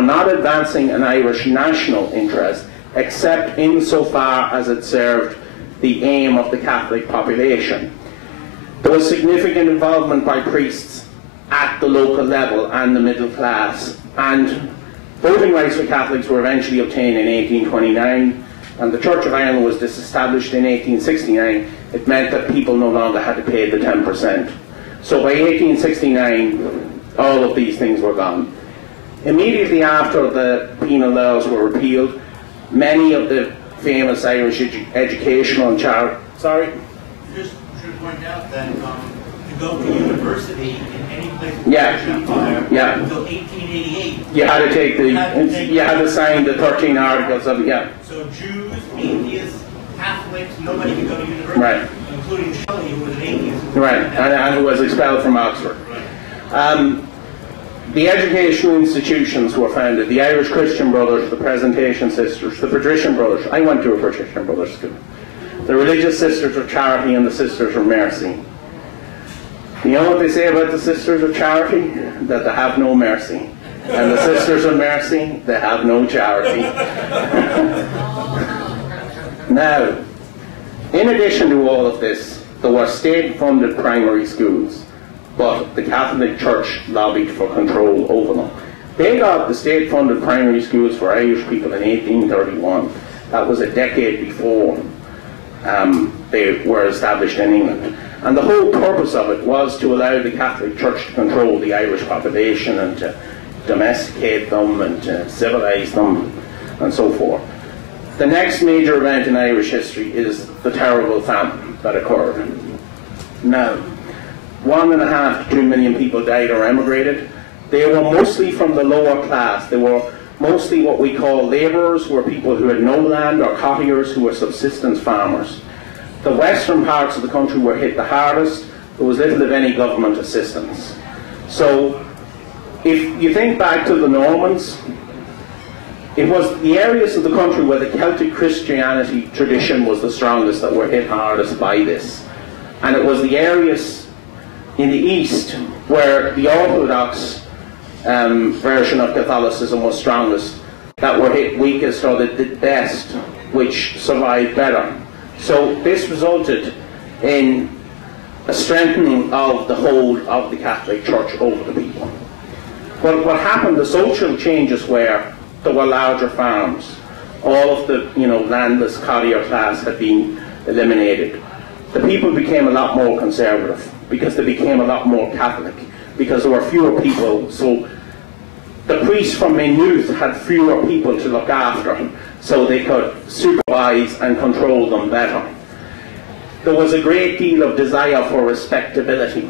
were not advancing an Irish national interest, except insofar as it served the aim of the Catholic population. There was significant involvement by priests at the local level and the middle class, and voting rights for Catholics were eventually obtained in 1829, and the Church of Ireland was disestablished in 1869. It meant that people no longer had to pay the 10%. So by 1869, all of these things were gone. Immediately after the penal laws were repealed, many of the famous Irish educational and Just should point out that to go to university in any place in the Yeah. Empire until 1888, you had to take you had to sign the 13 articles of So Jews, atheists, Catholics, nobody could go to university, Right. including Shelley, who was an atheist. Right, and who was expelled from Oxford. The educational institutions were founded: the Irish Christian Brothers, the Presentation Sisters, the Patrician Brothers. I went to a Patrician Brothers school. The Religious Sisters of Charity and the Sisters of Mercy. You know what they say about the Sisters of Charity? That they have no mercy. And the Sisters of Mercy, they have no charity. Now, in addition to all of this, there were state-funded primary schools, but the Catholic Church lobbied for control over them. They got the state-funded primary schools for Irish people in 1831. That was a decade before they were established in England. And the whole purpose of it was to allow the Catholic Church to control the Irish population and to domesticate them and to civilise them and so forth. The next major event in Irish history is the terrible famine that occurred. Now, 1.5 to 2 million people died or emigrated. They were mostly from the lower class. They were mostly what we call labourers, who were people who had no land, or cottiers, who were subsistence farmers. The western parts of the country were hit the hardest. There was little, if any, government assistance. So, if you think back to the Normans, it was the areas of the country where the Celtic Christianity tradition was the strongest that were hit hardest by this. And it was the areas in the east where the Orthodox version of Catholicism was strongest that were hit weakest or that did best, which survived better. So this resulted in a strengthening of the hold of the Catholic Church over the people. But what happened, the social changes were, there were larger farms. All of the landless cottier class had been eliminated. The people became a lot more conservative because they became a lot more Catholic, because there were fewer people. So the priests from Maynooth had fewer people to look after, so they could supervise and control them better. There was a great deal of desire for respectability,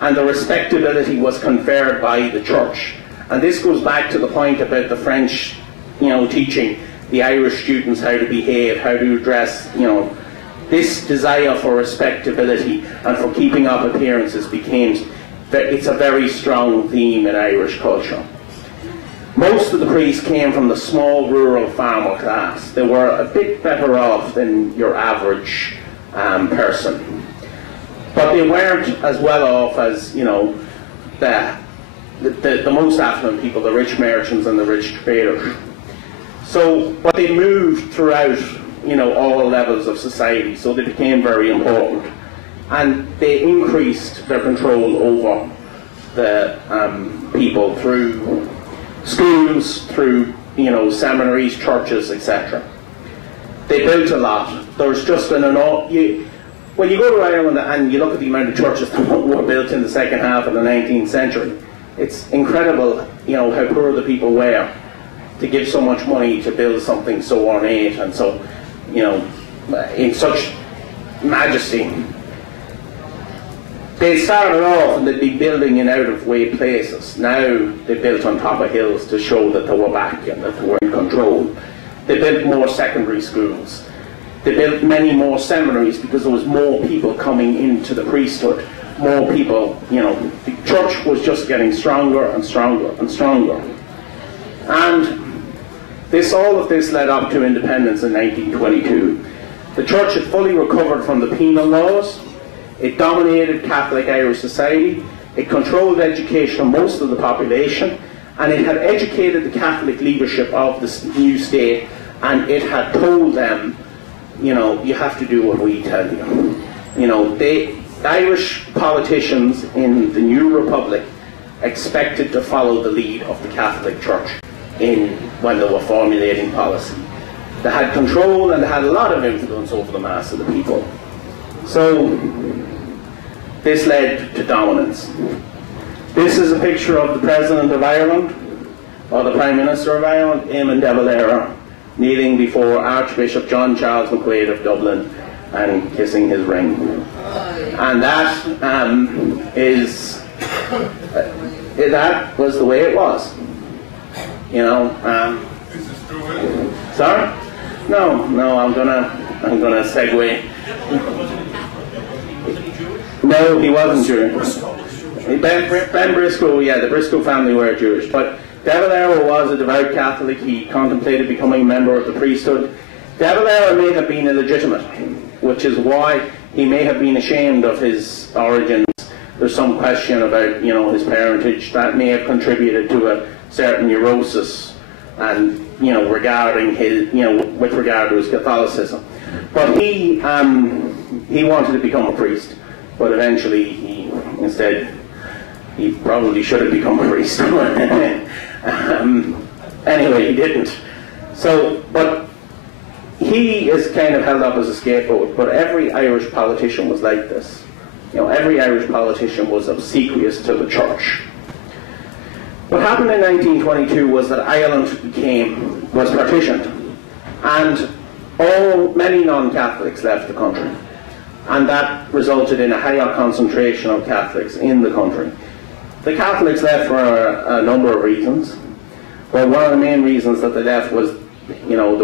and the respectability was conferred by the church. And this goes back to the point about the French, teaching the Irish students how to behave, how to dress, This desire for respectability and for keeping up appearances it's a very strong theme in Irish culture. Most of the priests came from the small rural farmer class. They were a bit better off than your average person. But they weren't as well off as, the most affluent people, the rich merchants and the rich traders. So, but they moved throughout, all levels of society, so they became very important. And they increased their control over the people through schools, through, seminaries, churches, etc. They built a lot. There's just an enormous... When you go to Ireland and you look at the amount of churches that were built in the second half of the 19th century, it's incredible, how poor the people were to give so much money to build something so ornate and so, in such majesty. They started off and they'd be building in out-of-way places. Now they built on top of hills to show that they were back and that they were in control. They built more secondary schools. They built many more seminaries because there was more people coming into the priesthood. More people, the church was just getting stronger and stronger and stronger. And all of this led up to independence in 1922. The church had fully recovered from the penal laws. It dominated Catholic Irish society. It controlled education of most of the population. and it had educated the Catholic leadership of this new state, and it had told them, you know, you have to do what we tell you. You know, Irish politicians in the new republic expected to follow the lead of the Catholic Church when they were formulating policy. They had control and they had a lot of influence over the mass of the people. So this led to dominance. This is a picture of the President of Ireland, or the Prime Minister of Ireland, Eamon de Valera, kneeling before Archbishop John Charles McQuaid of Dublin and kissing his ring. And that that was the way it was. You know. Sorry? No. I'm gonna segue. No, he wasn't Jewish. Ben Briscoe, yeah, the Briscoe family were Jewish, but De Valera was a devout Catholic. He contemplated becoming a member of the priesthood. De Valera may have been illegitimate, which is why he may have been ashamed of his origins. There's some question about, you know, his parentage that may have contributed to a certain neurosis, and you know, regarding his, you know, with regard to his Catholicism. But he wanted to become a priest, but eventually he probably should have become a priest. Anyway, he didn't. So, but he is kind of held up as a scapegoat. But every Irish politician was like this. You know, every Irish politician was obsequious to the church. What happened in 1922 was that Ireland was partitioned, and many non-Catholics left the country, and that resulted in a higher concentration of Catholics in the country. The Catholics left for a number of reasons, but one of the main reasons that they left was, you know,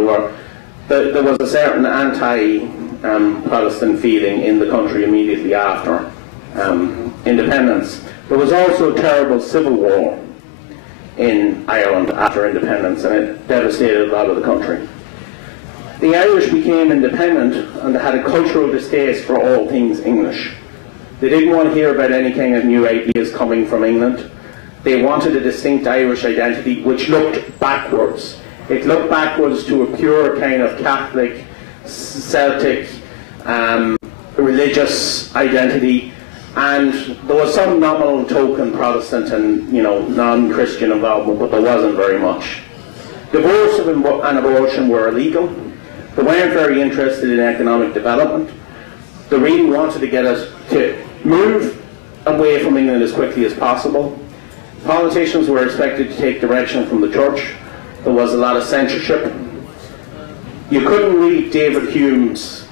there was a certain anti-Protestant feeling in the country immediately after independence. There was also a terrible civil war in Ireland after independence, and it devastated a lot of the country. The Irish became independent, and they had a cultural distaste for all things English. They didn't want to hear about any kind of new ideas coming from England. They wanted a distinct Irish identity which looked backwards. It looked backwards to a pure kind of Catholic, Celtic, religious identity, and there was some nominal token Protestant and, you know, non-Christian involvement, but there wasn't very much. Divorce and abortion were illegal. They weren't very interested in economic development. They really wanted to get us to move away from England as quickly as possible. Politicians were expected to take direction from the church. There was a lot of censorship. You couldn't read David Hume's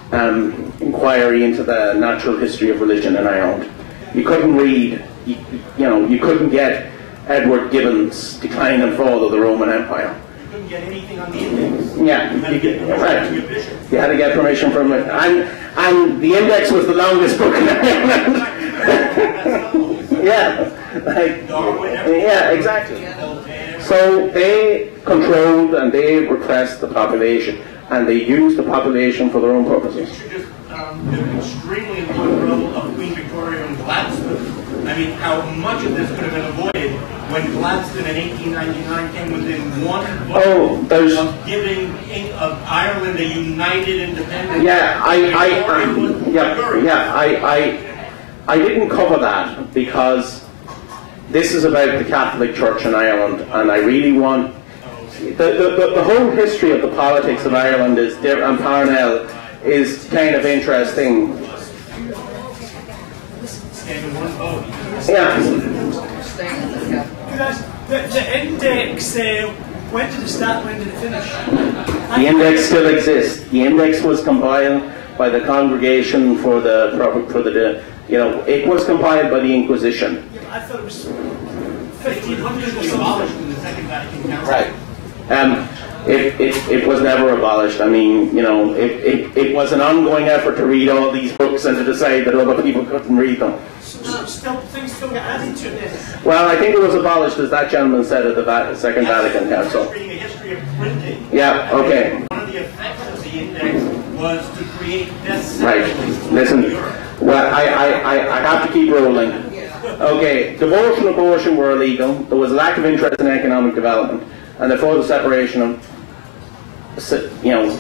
inquiry into the natural history of religion in Ireland. You couldn't read, you couldn't get Edward Gibbon's Decline and Fall of the Roman Empire. You couldn't get anything on the index. Yeah, you had to get permission from it. And the index was the longest book in Ireland. Yeah, yeah, exactly. So they controlled and they repressed the population, and they used the population for their own purposes. Been extremely important role of Queen Victoria and Gladstone. I mean, how much of this could have been avoided when Gladstone in 1899 came within one vote of giving of Ireland a united independence. Yeah, I didn't cover that because this is about the Catholic Church in Ireland, and I really want the whole history of the politics of Ireland is and Parnell is kind of interesting. Yeah. The index, when did it start, when did it finish? The index still exists. The index was compiled by the Congregation for the it was compiled by the Inquisition. Yeah, I thought it was 1500 or something. In the Second Vatican Council. Right. It was never abolished. I mean, it was an ongoing effort to read all these books and to decide that other people couldn't read them. So things still get added to it. Well, I think it was abolished, as that gentleman said, at the Second Vatican Council. Reading a history of printing. Yeah, okay. One of the effects of the index was to create bestsellers. Right. Listen, well, I have to keep rolling. Okay, divorce and abortion were illegal. There was a lack of interest in economic development, and the further separation of,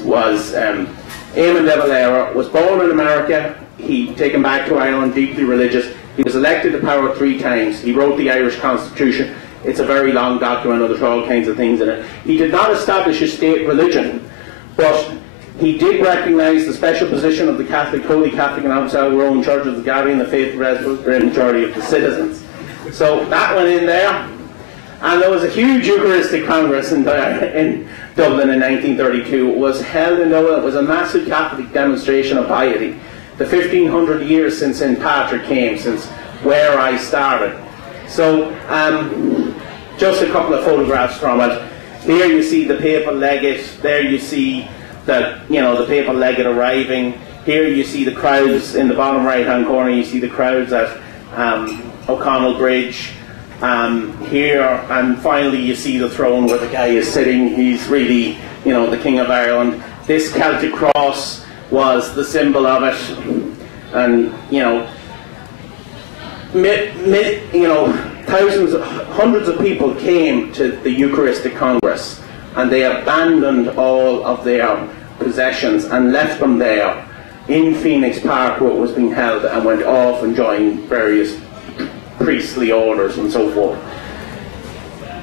was Eamon de Valera was born in America. He taken back to Ireland, deeply religious. He was elected to power 3 times. He wrote the Irish Constitution. It's a very long document, and there's all kinds of things in it. He did not establish a state religion, but he did recognise the special position of the Catholic, Holy Catholic and Apostolic Roman Church as the guardian of the faith of the great majority of the citizens. So that went in there. And there was a huge Eucharistic Congress in Dublin in 1932. It was held in Dublin. It was a massive Catholic demonstration of piety. The 1500 years since St. Patrick came, since where I started. So, just a couple of photographs from it. Here you see the papal legate. There you see the papal legate arriving. Here you see the crowds in the bottom right-hand corner. You see the crowds at O'Connell Bridge. Here, and finally you see the throne where the guy is sitting. He's really, the King of Ireland. This Celtic cross was the symbol of it, and thousands, hundreds of people came to the Eucharistic Congress, and they abandoned all of their possessions and left them there in Phoenix Park where it was being held, and went off and joined various priestly orders and so forth.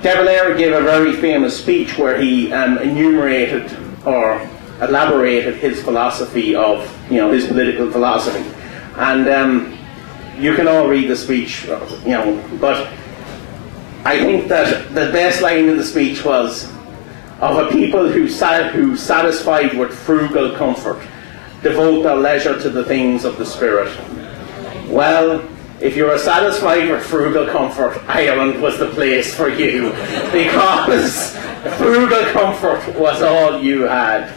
De Valera gave a very famous speech where he enumerated or elaborated his philosophy of, his political philosophy, and you can all read the speech, but I think that the best line in the speech was, of a people who satisfied with frugal comfort, devote their leisure to the things of the Spirit. Well, if you were satisfied with frugal comfort, Ireland was the place for you, because frugal comfort was all you had.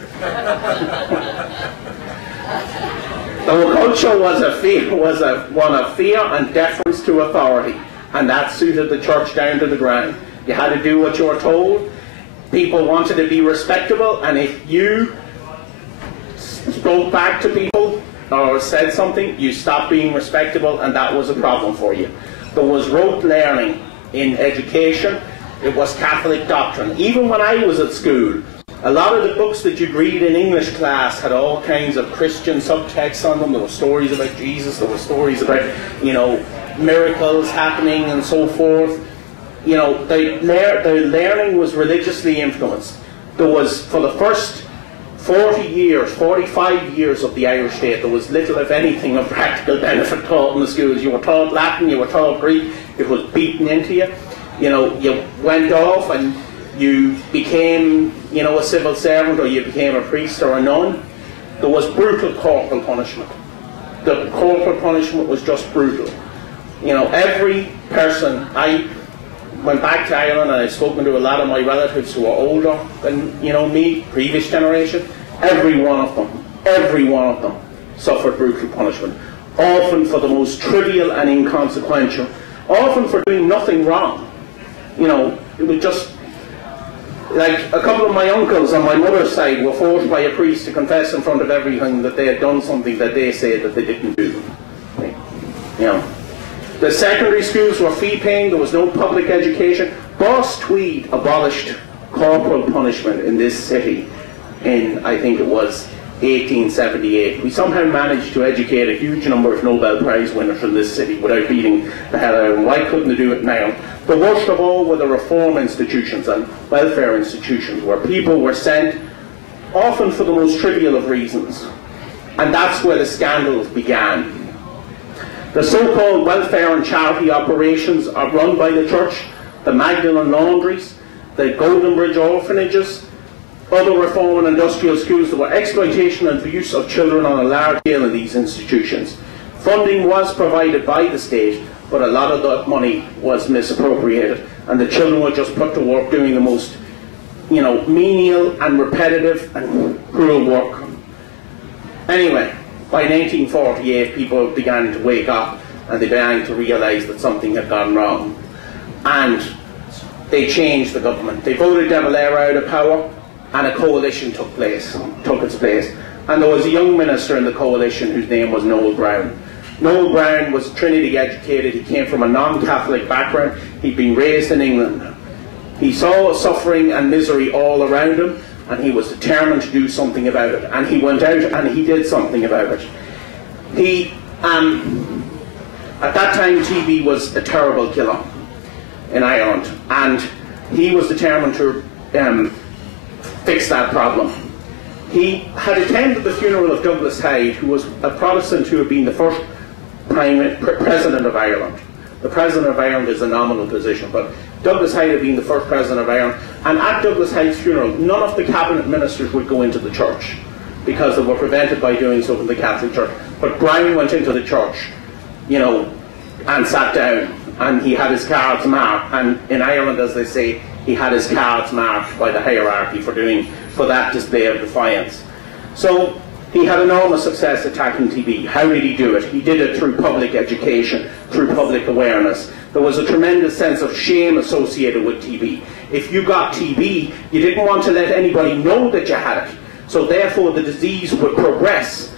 The culture was one of fear and deference to authority, and that suited the church down to the ground. You had to do what you were told. People wanted to be respectable, and if you spoke back to people or said something, you stopped being respectable, and that was a problem for you. There was rote learning in education. It was Catholic doctrine. Even when I was at school, a lot of the books that you'd read in English class had all kinds of Christian subtexts on them. There were stories about Jesus, there were stories about, miracles happening and so forth. The learning was religiously influenced. There was, for the first 40 years, 45 years of the Irish state, there was little, if anything, of practical benefit taught in the schools. You were taught Latin, you were taught Greek, it was beaten into you. You went off and you became, a civil servant, or you became a priest or a nun. There was brutal corporal punishment. The corporal punishment was just brutal. Every person, I went back to Ireland and I've spoken to a lot of my relatives who are older than, me, previous generation. Every one of them suffered brutal punishment. Often for the most trivial and inconsequential. Often for doing nothing wrong. It was just, like, a couple of my uncles on my mother's side were forced by a priest to confess in front of everything that they had done something that they said that they didn't do. The secondary schools were fee-paying, there was no public education. Boss Tweed abolished corporal punishment in this city in, I think it was, 1878. We somehow managed to educate a huge number of Nobel Prize winners from this city without beating the hell out of them. Why couldn't they do it now? The worst of all were the reform institutions and welfare institutions, where people were sent, often for the most trivial of reasons. And that's where the scandals began. The so-called welfare and charity operations are run by the church, the Magdalen laundries, the Golden Bridge orphanages, other reform and industrial schools. There were exploitation and abuse of children on a large scale in these institutions. Funding was provided by the state, but a lot of that money was misappropriated, and the children were just put to work doing the most, menial and repetitive and cruel work. Anyway, by 1948, people began to wake up, and they began to realise that something had gone wrong. And they changed the government. They voted De Valera out of power, and a coalition took its place. And there was a young minister in the coalition whose name was Noel Brown. Noel Brown was Trinity educated. He came from a non-Catholic background. He'd been raised in England. He saw suffering and misery all around him, and he was determined to do something about it. And he went out and he did something about it. He, at that time, TB was a terrible killer in Ireland, and he was determined to fix that problem. He had attended the funeral of Douglas Hyde, who was a Protestant who had been the first President of Ireland. The President of Ireland is a nominal position, but Douglas Hyde had been the first President of Ireland. And at Douglas Hyde's funeral, none of the cabinet ministers would go into the church because they were prevented by doing so in the Catholic Church. But Brown went into the church, you know, and sat down, and he had his cards marked. And in Ireland, as they say, he had his cards marked by the hierarchy for that display of defiance. So he had enormous success attacking TB. How did he do it? He did it through public education, through public awareness. There was a tremendous sense of shame associated with TB. If you got TB, you didn't want to let anybody know that you had it. So therefore the disease would progress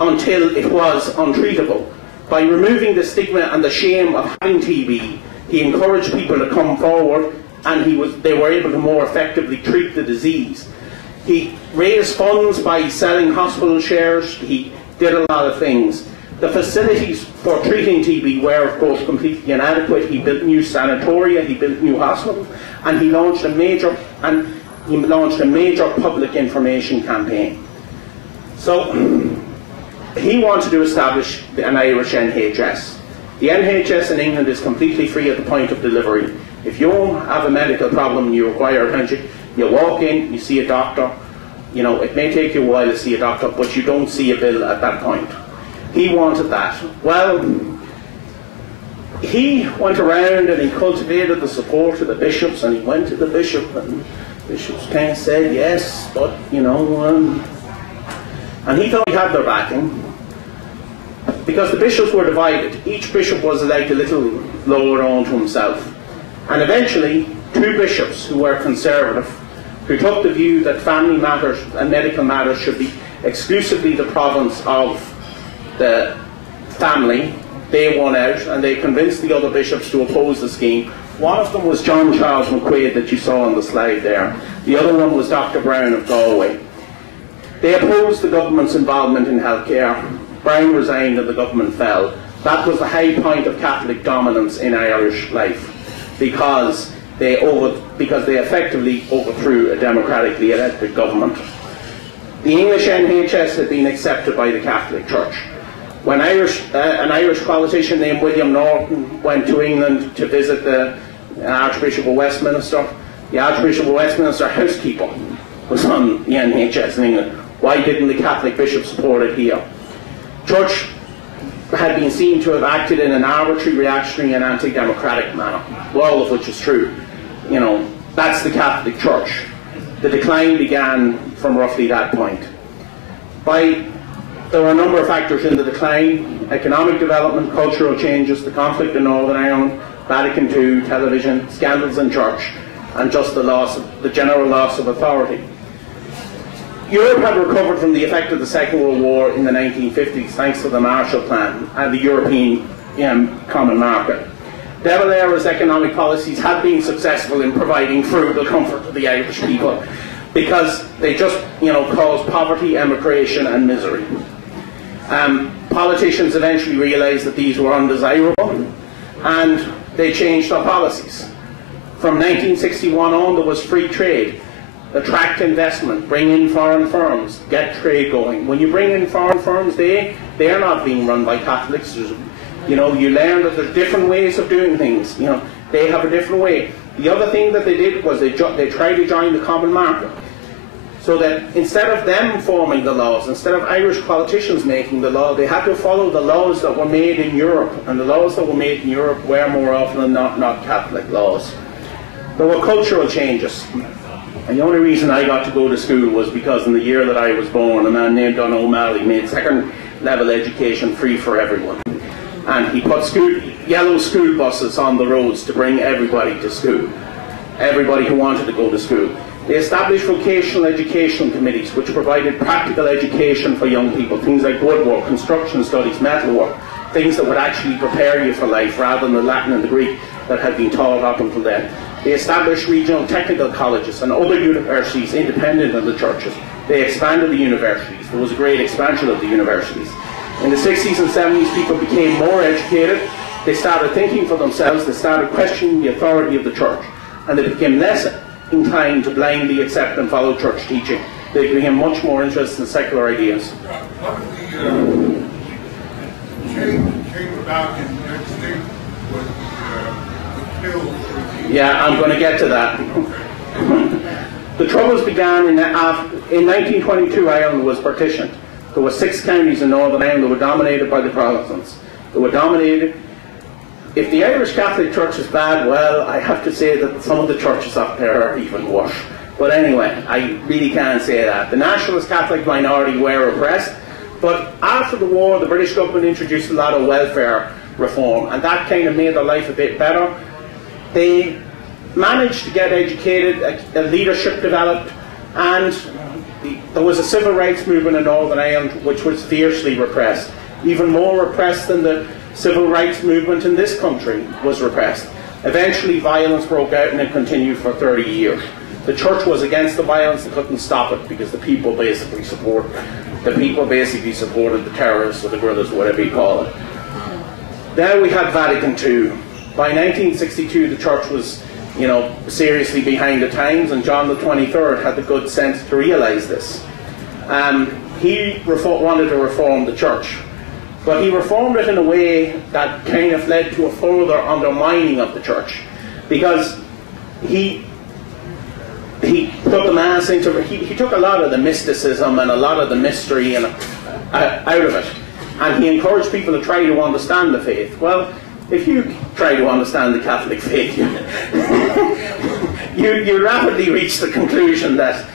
until it was untreatable. By removing the stigma and the shame of having TB, he encouraged people to come forward, and they were able to more effectively treat the disease. He raised funds by selling hospital shares. He did a lot of things. The facilities for treating TB were, of course, completely inadequate. He built new sanatoria, he built new hospitals, and he launched a major public information campaign. So he wanted to establish an Irish NHS. The NHS in England is completely free at the point of delivery. If you have a medical problem and you require attention, you walk in, you see a doctor. You know, it may take you a while to see a doctor, but you don't see a bill at that point. He wanted that. Well, he went around and he cultivated the support of the bishops, and he went to the bishop, and the bishops kind of said yes, but, you know, and he thought he had their backing, because the bishops were divided. Each bishop was like a little lower on to himself. And eventually, two bishops who were conservative, who took the view that family matters and medical matters should be exclusively the province of the family, they won out, and they convinced the other bishops to oppose the scheme. One of them was John Charles McQuaid that you saw on the slide there. The other one was Dr. Brown of Galway. They opposed the government's involvement in healthcare. Brown resigned and the government fell. That was the high point of Catholic dominance in Irish life, because they effectively overthrew a democratically elected government. The English NHS had been accepted by the Catholic Church. When an Irish politician named William Norton went to England to visit the Archbishop of Westminster, the Archbishop of Westminster housekeeper was on the NHS in England. Why didn't the Catholic bishop support it here? Church had been seen to have acted in an arbitrary, reactionary and anti-democratic manner, all of which is true. You know, that's the Catholic Church. The decline began from roughly that point. There were a number of factors in the decline: economic development, cultural changes, the conflict in Northern Ireland, Vatican II, television, scandals in church, and just the general loss of authority. Europe had recovered from the effect of the Second World War in the 1950s thanks to the Marshall Plan and the European Common Market. De Valera's economic policies had been successful in providing frugal comfort to the Irish people, because they just, you know, caused poverty, emigration and misery. Politicians eventually realised that these were undesirable, and they changed their policies. From 1961 on, there was free trade. Attract investment, bring in foreign firms, get trade going. When you bring in foreign firms, they are not being run by Catholics. You know, you learn that there's different ways of doing things. You know, they have a different way. The other thing that they did was they tried to join the common market, so that instead of them forming the laws, instead of Irish politicians making the law, they had to follow the laws that were made in Europe, and the laws that were made in Europe were more often than not Catholic laws. There were cultural changes. And the only reason I got to go to school was because in the year that I was born, a man named Don O'Malley made second-level education free for everyone. And he put yellow school buses on the roads to bring everybody to school, everybody who wanted to go to school. They established vocational education committees which provided practical education for young people, things like woodwork, construction studies, metalwork, things that would actually prepare you for life rather than the Latin and the Greek that had been taught up until then. They established regional technical colleges and other universities independent of the churches. They expanded the universities. There was a great expansion of the universities. In the 60s and 70s, people became more educated. They started thinking for themselves. They started questioning the authority of the church. And they became less inclined to blindly accept and follow church teaching. They became much more interested in secular ideas. What the change came about in the United States was the pills. Yeah, I'm going to get to that. The troubles began in 1922. Ireland was partitioned. There were 6 counties in Northern Ireland that were dominated by the Protestants. They were dominated. If the Irish Catholic Church is bad, well, I have to say that some of the churches up there are even worse. But anyway, I really can't say that. The nationalist Catholic minority were oppressed, but after the war, the British government introduced a lot of welfare reform, and that kind of made their life a bit better. They managed to get educated, a leadership developed, and there was a civil rights movement in Northern Ireland which was fiercely repressed. Even more repressed than the civil rights movement in this country was repressed. Eventually violence broke out and it continued for 30 years. The church was against the violence, they couldn't stop it because the people basically supported the terrorists or the guerrillas, whatever you call it. Then we had Vatican II. By 1962 the church was, seriously behind the times, and John the 23rd had the good sense to realise this. He wanted to reform the church, but he reformed it in a way that kind of led to a further undermining of the church, because he put the mass into, he took a lot of the mysticism and a lot of the mystery and out of it, and he encouraged people to try to understand the faith. Well, if you try to understand the Catholic faith, you rapidly reach the conclusion that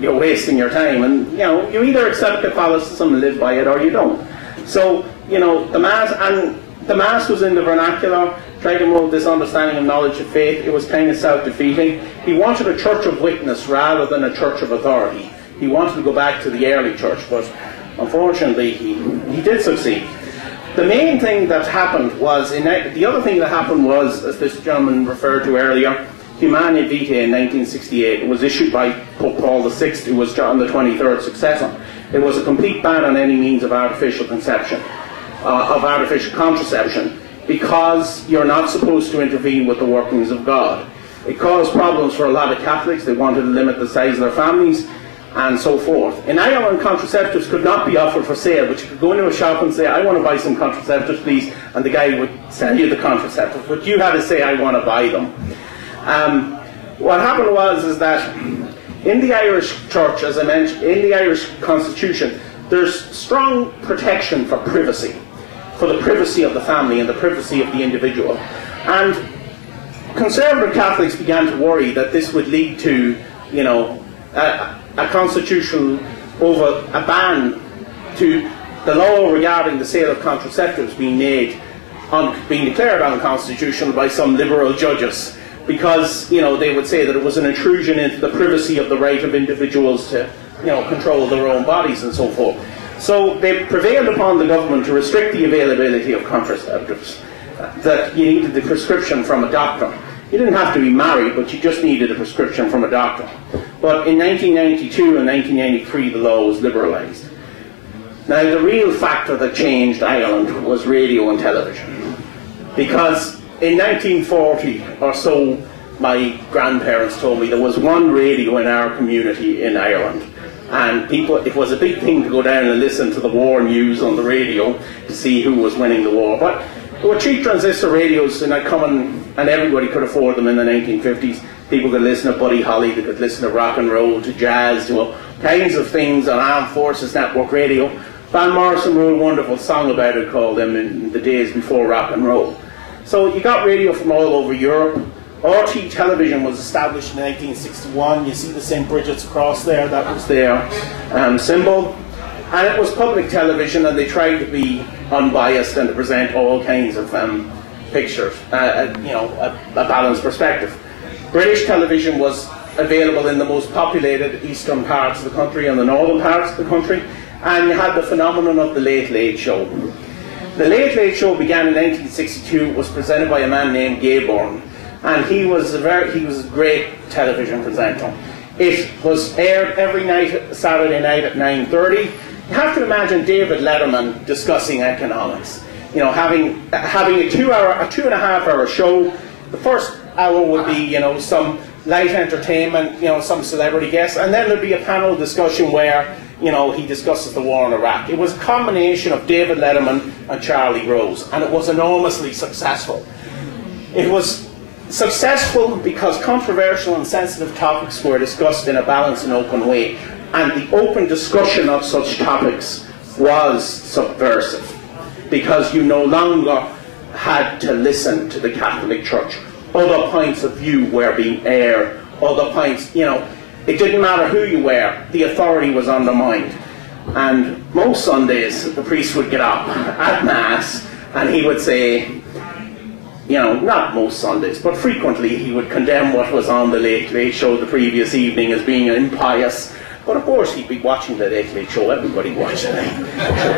you're wasting your time, and you either accept Catholicism and live by it, or you don't. So the mass was in the vernacular, trying to mold this understanding of knowledge of faith. It was kind of self-defeating. He wanted a church of witness rather than a church of authority. He wanted to go back to the early church, but unfortunately he did succeed. The main thing that happened was, the other thing that happened was, as this gentleman referred to earlier, Humanae Vitae in 1968. It was issued by Pope Paul VI, who was John the 23rd successor. It was a complete ban on any means of artificial conception, of artificial contraception, because you're not supposed to intervene with the workings of God. It caused problems for a lot of Catholics. They wanted to limit the size of their families, and so forth. In Ireland, contraceptives could not be offered for sale, but you could go into a shop and say, I want to buy some contraceptives, please, and the guy would sell you the contraceptives, but you had to say, I want to buy them. What happened was that in the Irish Church, as I mentioned, in the Irish Constitution, there's strong protection for privacy, for the privacy of the family and the privacy of the individual. And conservative Catholics began to worry that this would lead to, a constitutional a ban to the law regarding the sale of contraceptives being declared unconstitutional by some liberal judges, because they would say that it was an intrusion into the privacy of the right of individuals to control their own bodies and so forth. So they prevailed upon the government to restrict the availability of contraceptives, that you needed the prescription from a doctor. You didn't have to be married, but you just needed a prescription from a doctor. But in 1992 and 1993 the law was liberalised. Now the real factor that changed Ireland was radio and television, because in 1940 or so, my grandparents told me there was one radio in our community in Ireland, and it was a big thing to go down and listen to the war news on the radio to see who was winning the war. But there were cheap transistor radios, and and everybody could afford them in the 1950s. People could listen to Buddy Holly, they could listen to rock and roll, to jazz, to all kinds of things on Armed Forces Network radio. Van Morrison wrote a wonderful song about it called them in the days before rock and roll. So you got radio from all over Europe. RT television was established in 1961. You see the St. Bridget's cross there, that was their symbol. And it was public television, and they tried to be unbiased and to present all kinds of pictures, a balanced perspective. British television was available in the most populated eastern parts of the country and the northern parts of the country, and you had the phenomenon of the Late Late Show. The Late Late Show began in 1962. It was presented by a man named Gayborn, and he was a great television presenter. It was aired every night, Saturday night at 9:30. You have to imagine David Letterman discussing economics. You know, having a 2.5 hour show. The first hour would be, you know, some light entertainment, you know, some celebrity guests, and then there'd be a panel discussion where, you know, he discusses the war in Iraq. It was a combination of David Letterman and Charlie Rose, and it was enormously successful. It was successful because controversial and sensitive topics were discussed in a balanced and open way, and the open discussion of such topics was subversive, because you no longer had to listen to the Catholic Church. Other points of view were being aired, other points, you know, it didn't matter who you were, the authority was undermined. And most Sundays, the priest would get up at Mass and he would say, you know, not most Sundays, but frequently he would condemn what was on the Late Late Show the previous evening as being impious. But of course he'd be watching the Late Late Show. Everybody watched the Late Show.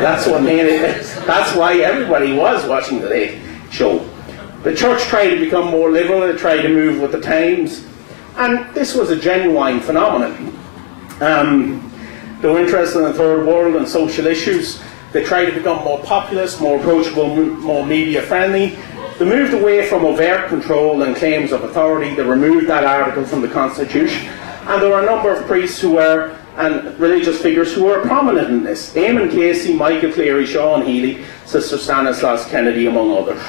That's what made it. That's why everybody was watching the Late Show. The church tried to become more liberal. It tried to move with the times, and this was a genuine phenomenon. They were interested in the Third World and social issues. They tried to become more populist, more approachable, more media friendly. They moved away from overt control and claims of authority. They removed that article from the Constitution. And there were a number of priests who were, and religious figures who were prominent in this. Eamon Casey, Michael Cleary, Sean Healy, Sister Stanislaus Kennedy, among others.